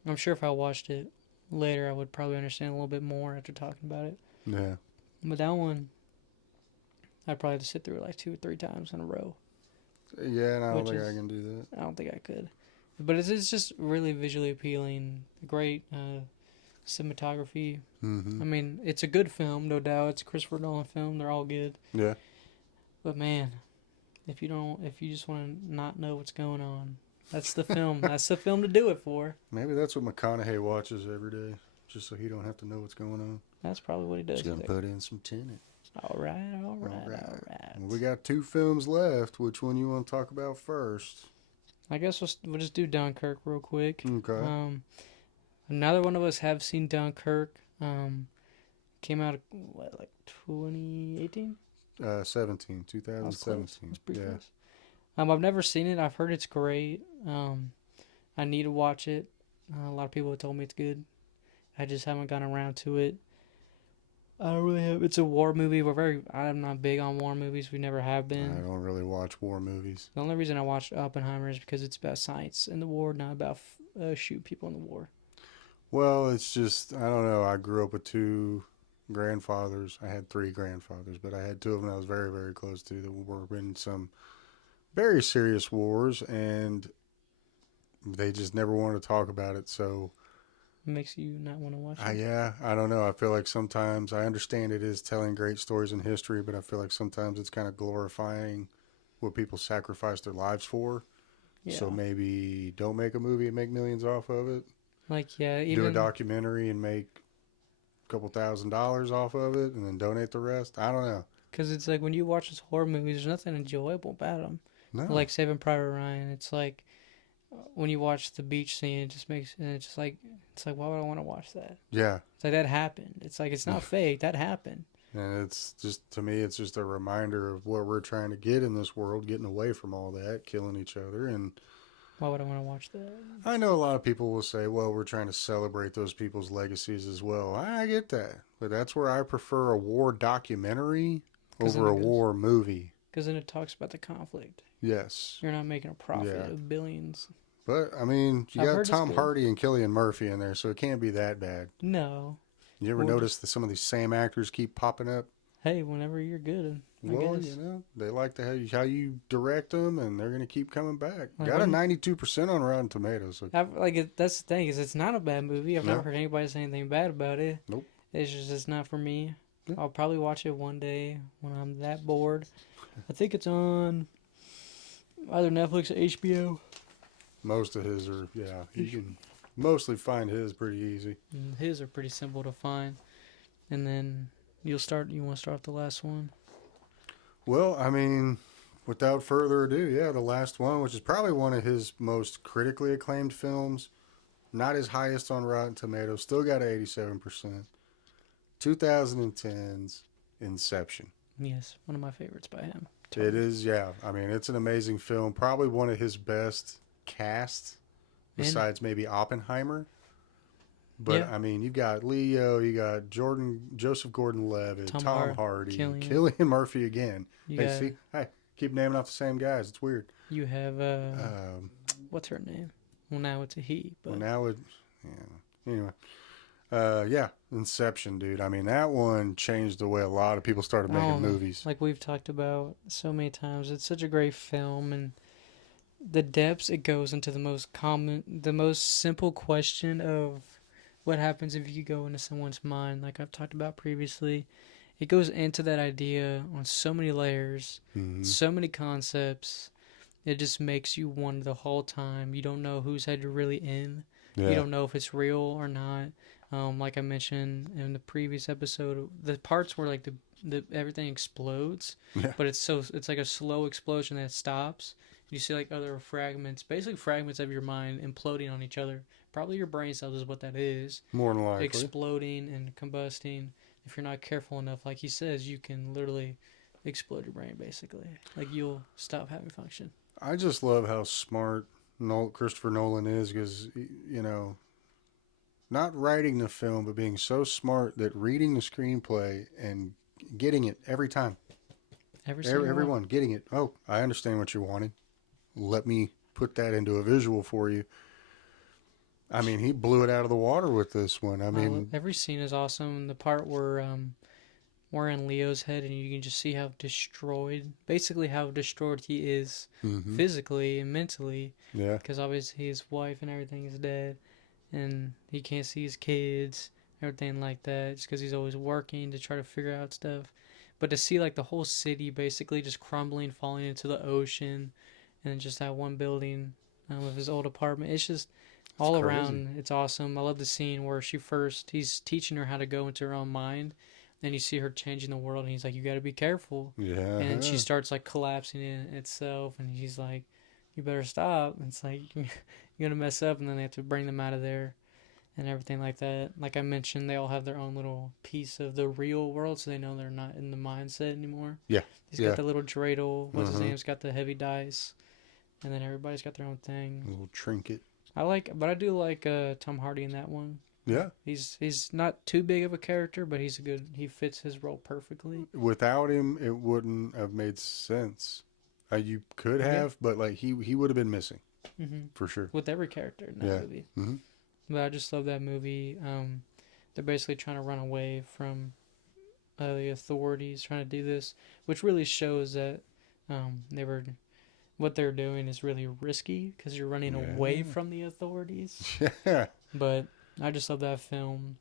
I'm sure if I watched it later, I would probably understand a little bit more after talking about it. Yeah. But that one, I'd probably have to sit through it like 2 or 3 times in a row. Yeah, and I don't Which think I is, can do that. I don't think I could. But it's just really visually appealing. Great cinematography. Mm-hmm. I mean, it's a good film, no doubt. It's a Christopher Nolan film. They're all good. Yeah. But man, if you just want to not know what's going on, that's the film. That's the film to do it for. Maybe that's what McConaughey watches every day, just so he don't have to know what's going on. That's probably what he does. Just gonna put in some Tenet. All right, all right, All right. all right. Well, we got 2 films left. Which one you want to talk about first? I guess we'll just do Dunkirk real quick. Okay. Neither one of us have seen Dunkirk. Came out what, like 2018? 2017. That was close. That's pretty Yeah. close. I've never seen it. I've heard it's great. I need to watch it. A lot of people have told me it's good. I just haven't gotten around to it. I don't really have. It's a war movie. I'm not big on war movies. We never have been. I don't really watch war movies. The only reason I watched Oppenheimer is because it's about science in the war, not about shoot people in the war. Well, it's just, I don't know. I grew up with 2 grandfathers. I had 3 grandfathers, but I had 2 of them I was very, very close to that were in some very serious wars, and they just never wanted to talk about it. So, It makes you not want to watch it. yeah, I don't know. I feel like sometimes I understand it is telling great stories in history, but I feel like sometimes it's kind of glorifying what people sacrifice their lives for. Yeah. So maybe don't make a movie and make millions off of it. Like, yeah, Do a documentary and make a couple $1,000s off of it, and then donate the rest. I don't know. Because it's like when you watch these horror movies, there's nothing enjoyable about them. No. Like Saving Private Ryan, it's like when you watch the beach scene, it's like why would I want to watch that? Yeah. It's like that happened. It's like it's not fake. That happened. And it's just, to me, it's just a reminder of what we're trying to get in this world, getting away from all that, killing each other. And Why would I want to watch that? I know a lot of people will say, well, we're trying to celebrate those people's legacies as well. I get that. But that's where I prefer a war documentary over a war movie. Because then it talks about the conflict. Yes. You're not making a profit of billions. But, I mean, you got Tom Hardy and Cillian Murphy in there, so it can't be that bad. No. You ever notice that some of these same actors keep popping up? Hey, whenever you're good, I guess. They like how you direct them, and they're going to keep coming back. Like, got a 92% on Rotten Tomatoes. So. That's the thing, is it's not a bad movie. I've never heard anybody say anything bad about it. Nope. It's not for me. Yeah. I'll probably watch it one day when I'm that bored. I think it's on either Netflix or HBO. Most of his are, you can mostly find his pretty easy. His are pretty simple to find. And then you want to start with the last one? Well, I mean, without further ado, the last one, which is probably one of his most critically acclaimed films, not his highest on Rotten Tomatoes, still got an 87%. 2010's Inception. Yes, one of my favorites by him. Totally. It is, I mean, it's an amazing film. Probably one of his best casts, besides maybe Oppenheimer. But, I mean, you got Leo, you got Joseph Gordon-Levitt, Tom Hardy, Cillian Murphy again. I keep naming off the same guys. It's weird. You have, what's her name? Well, now it's a he. But... Well, now it, anyway. Inception, dude. I mean, that one changed the way a lot of people started making movies. Like we've talked about so many times. It's such a great film, and the depths it goes into the most simple question of what happens if you go into someone's mind, like I've talked about previously. It goes into that idea on so many layers, so many concepts. It just makes you wonder the whole time. You don't know whose head you're really in. Yeah. You don't know if it's real or not. Like I mentioned in the previous episode, the parts where like the everything explodes, but it's like a slow explosion that stops. You see like other fragments, basically fragments of your mind imploding on each other. Probably your brain cells is what that is. More than likely. Exploding and combusting. If you're not careful enough, like he says, you can literally explode your brain basically. Like you'll stop having function. I just love how smart Christopher Nolan is because, not writing the film, but being so smart that reading the screenplay and getting it every time. Everyone getting it. Oh, I understand what you're wanting. Let me put that into a visual for you. I mean, he blew it out of the water with this one. I mean, every scene is awesome. The part where we're in Leo's head and you can just see basically how destroyed he is physically and mentally. Yeah. Because obviously his wife and everything is dead, and he can't see his kids, everything like that, just because he's always working to try to figure out stuff. But to see like the whole city basically just crumbling, falling into the ocean, and just that one building of his old apartment, it's just all crazy. around. It's awesome. I love the scene where he's teaching her how to go into her own mind. Then you see her changing the world, and he's like, "You got to be careful." Yeah. And she starts like collapsing in itself, and he's like, "You better stop." And it's like you're gonna mess up, and then they have to bring them out of there, and everything like that. Like I mentioned, they all have their own little piece of the real world, so they know they're not in the mindset anymore. Yeah. He's got the little dreidel. What's his name's got the heavy dice, and then everybody's got their own thing. A little trinket. But I do like Tom Hardy in that one. Yeah. He's not too big of a character, but he fits his role perfectly. Without him, it wouldn't have made sense. You could have, but like he would have been missing for sure. With every character in that movie. Mm-hmm. But I just love that movie. They're basically trying to run away from the authorities, trying to do this, which really shows that what they're doing is really risky because you're running away from the authorities. Yeah. But I just love that film.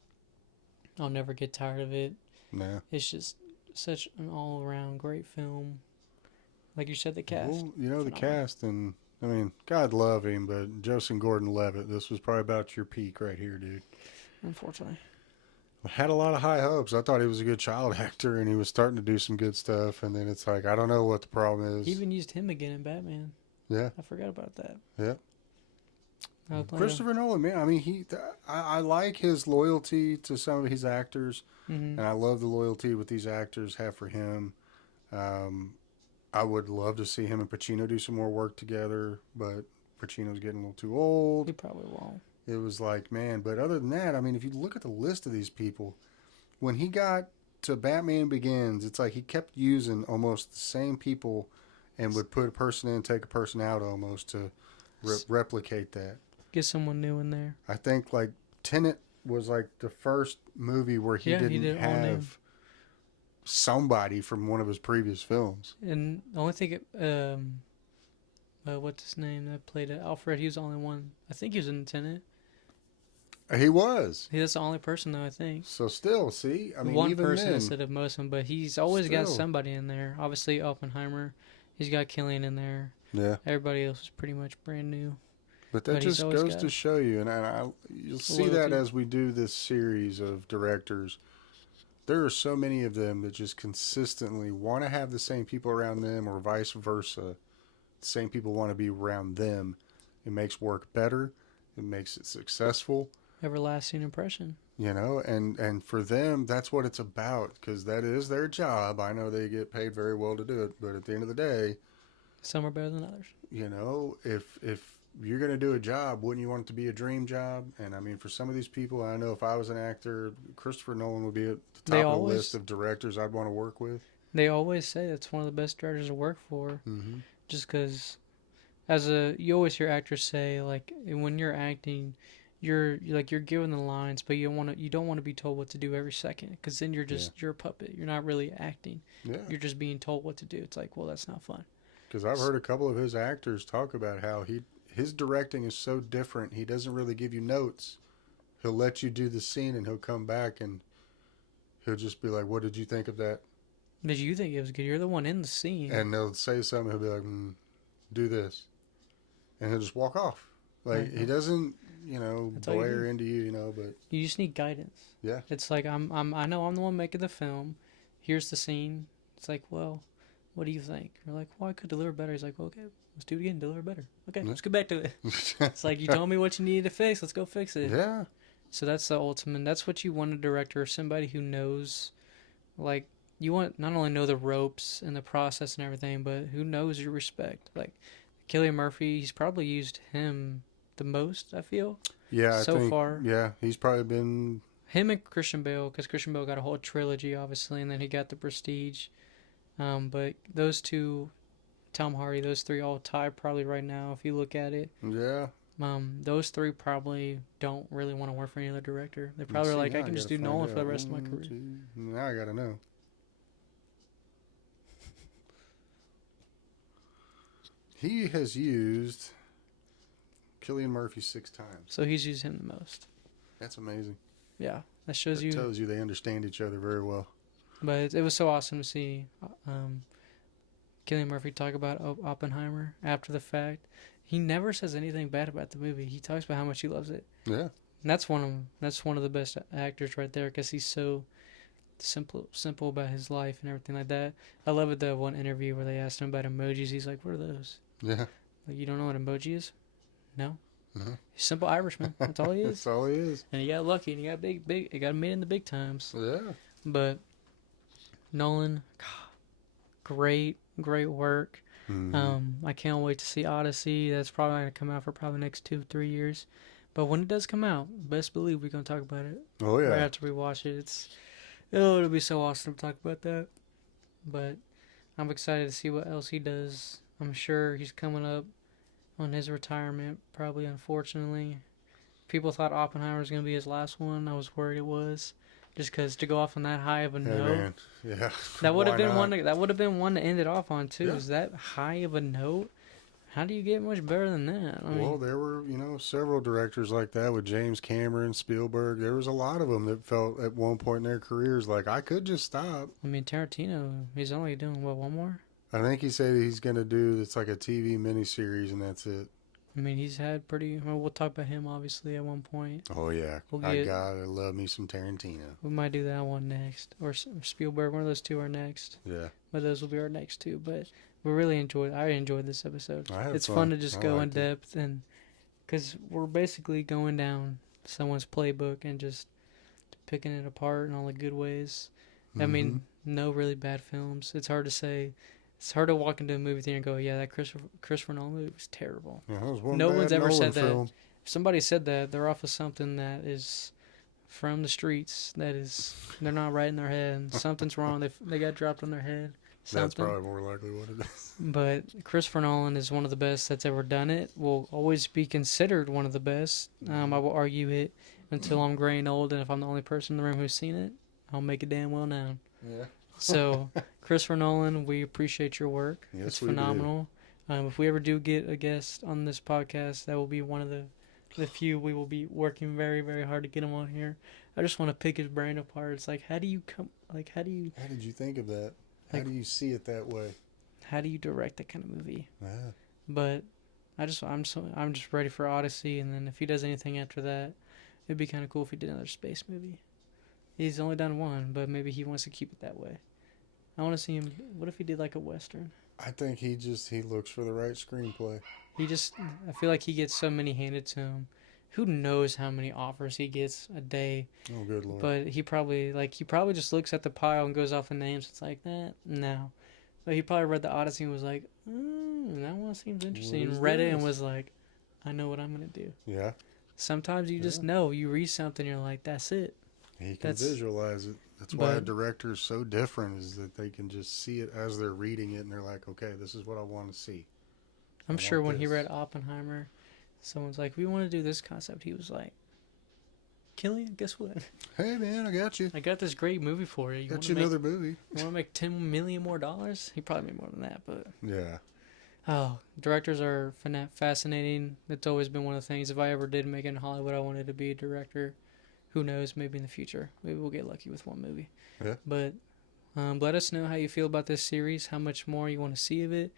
I'll never get tired of it. No. It's just such an all-around great film. Like you said, the cast. Well, the cast, and I mean, God love him, but Joseph Gordon-Levitt, this was probably about your peak right here, dude. Unfortunately. I had a lot of high hopes. I thought he was a good child actor, and he was starting to do some good stuff, and then it's like, I don't know what the problem is. He even used him again in Batman. Yeah. I forgot about that. Yeah. Christopher Nolan, man, I mean, I like his loyalty to some of his actors, and I love the loyalty what these actors have for him. I would love to see him and Pacino do some more work together, but Pacino's getting a little too old. He probably won't. It was like, man, but other than that, I mean, if you look at the list of these people, when he got to Batman Begins, it's like he kept using almost the same people and would put a person in, take a person out almost to replicate that. Get someone new in there. I think like Tenet was like the first movie where he didn't have somebody from one of his previous films. And the only thing, what's his name that played it? Alfred. He was the only one. I think he was in Tenet. He was. That's the only person though, I think. So still, see, I mean, one even person then, instead of most of them, but he's always got somebody in there. Obviously, Oppenheimer. He's got Killian in there. Yeah. Everybody else is pretty much brand new. But that just goes to show you, and you'll see that as we do this series of directors. There are so many of them that just consistently want to have the same people around them, or vice versa. The same people want to be around them. It makes work better. It makes it successful. Everlasting impression. And for them, that's what it's about, because that is their job. I know they get paid very well to do it, but at the end of the day, some are better than others. If you're going to do a job, wouldn't you want it to be a dream job? And I mean, for some of these people, I know if I was an actor, Christopher Nolan would be at the top of the list of directors I'd want to work with. They always say it's one of the best directors to work for. Mm-hmm. Just because, you always hear actors say, like, when you're acting, you're given the lines, but you don't want to be told what to do every second, because then you're a puppet. You're not really acting. Yeah. You're just being told what to do. It's like, well, that's not fun. Because I've heard a couple of his actors talk about how his directing is so different. He doesn't really give you notes. He'll let you do the scene, and he'll come back and he'll just be like, "What did you think of that?" Did you think it was good? You're the one in the scene. And they'll say something. He'll be like, "Do this," and he'll just walk off. Like he doesn't, blare into you, But you just need guidance. Yeah. It's like I know I'm the one making the film. Here's the scene. It's like, well, what do you think? You're like, well, I could deliver better. He's like, well, okay, let's do it again. Deliver better. Okay, let's get back to it. It's like, you told me what you needed to fix. Let's go fix it. Yeah. So that's the ultimate. That's what you want a director, somebody who knows, like, you want not only know the ropes and the process and everything, but who knows your respect. Like, Cillian Murphy, he's probably used him the most, I feel. Yeah, so far. Yeah, he's probably been... Him and Christian Bale, because Christian Bale got a whole trilogy, obviously, and then he got The Prestige. But those two, Tom Hardy, those three all tie probably right now if you look at it. Yeah. Those three probably don't really want to work for any other director. They probably are like, I can just do Nolan for the rest of my career. Now I gotta know. He has used Cillian Murphy 6 times. So he's used him the most. That's amazing. Yeah, that shows that tells you they understand each other very well. But it was so awesome to see Cillian Murphy talk about Oppenheimer after the fact. He never says anything bad about the movie. He talks about how much he loves it. Yeah. And that's one of the best actors right there because he's so simple about his life and everything like that. I love it, the one interview where they asked him about emojis. He's like, what are those? Yeah. Like, you don't know what emoji is? No. Uh-huh. He's a simple Irishman. That's all he is. That's all he is. And he got lucky and he got he got made in the big times. Yeah. But Nolan, great work. Mm-hmm. I can't wait to see Odyssey. That's probably going to come out for probably the next 2-3 years. But when it does come out, best believe we're going to talk about it. Oh, yeah. Right after we watch it. It'll be so awesome to talk about that. But I'm excited to see what else he does. I'm sure he's coming up on his retirement, probably, unfortunately. People thought Oppenheimer was going to be his last one. I was worried it was. Just because to go off on that high of a note. Man. Yeah. That would have been one. That would have been one to end it off on too. Yeah. Is that high of a note? How do you get much better than that? Well, there were several directors like that with James Cameron, Spielberg. There was a lot of them that felt at one point in their careers like I could just stop. I mean, Tarantino, he's only doing one more. I think he said he's gonna do it's like a TV miniseries and that's it. I mean, he's had pretty. Well, we'll talk about him obviously at one point. Oh yeah, I love me some Tarantino. We might do that one next, or Spielberg. One of those two are next. Yeah, but those will be our next two. But we really enjoyed. I enjoyed this episode. It's fun to just go in depth and because we're basically going down someone's playbook and just picking it apart in all the good ways. I mean, no really bad films. It's hard to say. It's hard to walk into a movie theater and go, yeah, that Christopher Nolan movie was terrible. Yeah, that was no one's ever Nolan said film. that. If somebody said that, they're off of something that is from the streets. That is, they're not right in their head. And something's wrong. They got dropped on their head. Something. That's probably more likely what it is. But Christopher Nolan is one of the best that's ever done it. Will always be considered one of the best. I will argue it until I'm gray and old, and if I'm the only person in the room who's seen it, I'll make it damn well known. Yeah. So, Christopher Nolan, we appreciate your work. Yes, it's phenomenal. If we ever do get a guest on this podcast, that will be one of the few we will be working very, very hard to get him on here. I just want to pick his brain apart. It's like, how did you think of that? How do you see it that way? How do you direct that kind of movie? Yeah. But I'm just ready for Odyssey, and then if he does anything after that, it'd be kind of cool if he did another space movie. He's only done one, but maybe he wants to keep it that way. I want to see him. What if he did like a Western? I think he looks for the right screenplay. I feel like he gets so many handed to him. Who knows how many offers he gets a day? Oh, good Lord. But he probably just looks at the pile and goes off the names. It's like, no. But he probably read the Odyssey and was like, that one seems interesting. And read it and was like, I know what I'm going to do. Yeah. Sometimes you just know. You read something, you're like, that's it. He can visualize it. That's why a director is so different, is that they can just see it as they're reading it, and they're like, okay, this is what I want to see. I'm sure when he read Oppenheimer, someone's like, we want to do this concept. He was like, Cillian, guess what? Hey, man, I got you. I got this great movie for you. Got you another movie. You want to make $10 million more? He probably made more than that, but... Yeah. Oh, directors are fascinating. It's always been one of the things. If I ever did make it in Hollywood, I wanted to be a director. Who knows? Maybe in the future. Maybe we'll get lucky with one movie. Yeah. But let us know how you feel about this series, how much more you want to see of it.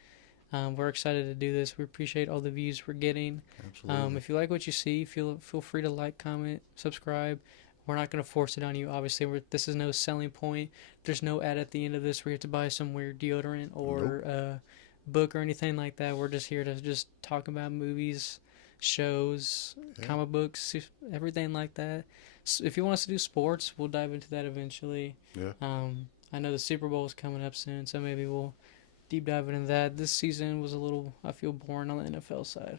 We're excited to do this. We appreciate all the views we're getting. Absolutely. If you like what you see, feel free to like, comment, subscribe. We're not going to force it on you. Obviously, this is no selling point. There's no ad at the end of this where you have to buy some weird deodorant or book or anything like that. We're just here to just talk about movies, shows, comic books, everything like that. So if you want us to do sports, we'll dive into that eventually. Yeah. I know the Super Bowl is coming up soon, so maybe we'll deep dive into that. This season was a little, I feel, boring on the NFL side.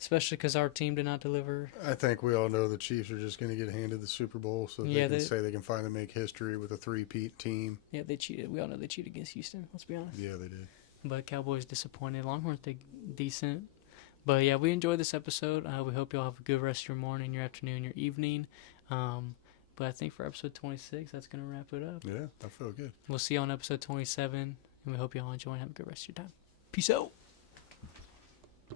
especially because our team did not deliver. I think we all know the Chiefs are just going to get handed the Super Bowl, so they can say they can finally make history with a three-peat team. Yeah, they cheated. We all know they cheated against Houston. Let's be honest. Yeah, they did. But Cowboys disappointed. Longhorns, they decent. But yeah, we enjoyed this episode. We hope you all have a good rest of your morning, your afternoon, your evening. But I think for episode 26, that's going to wrap it up. Yeah, I feel good. We'll see you on episode 27, and we hope you all enjoy and have a good rest of your time. Peace out.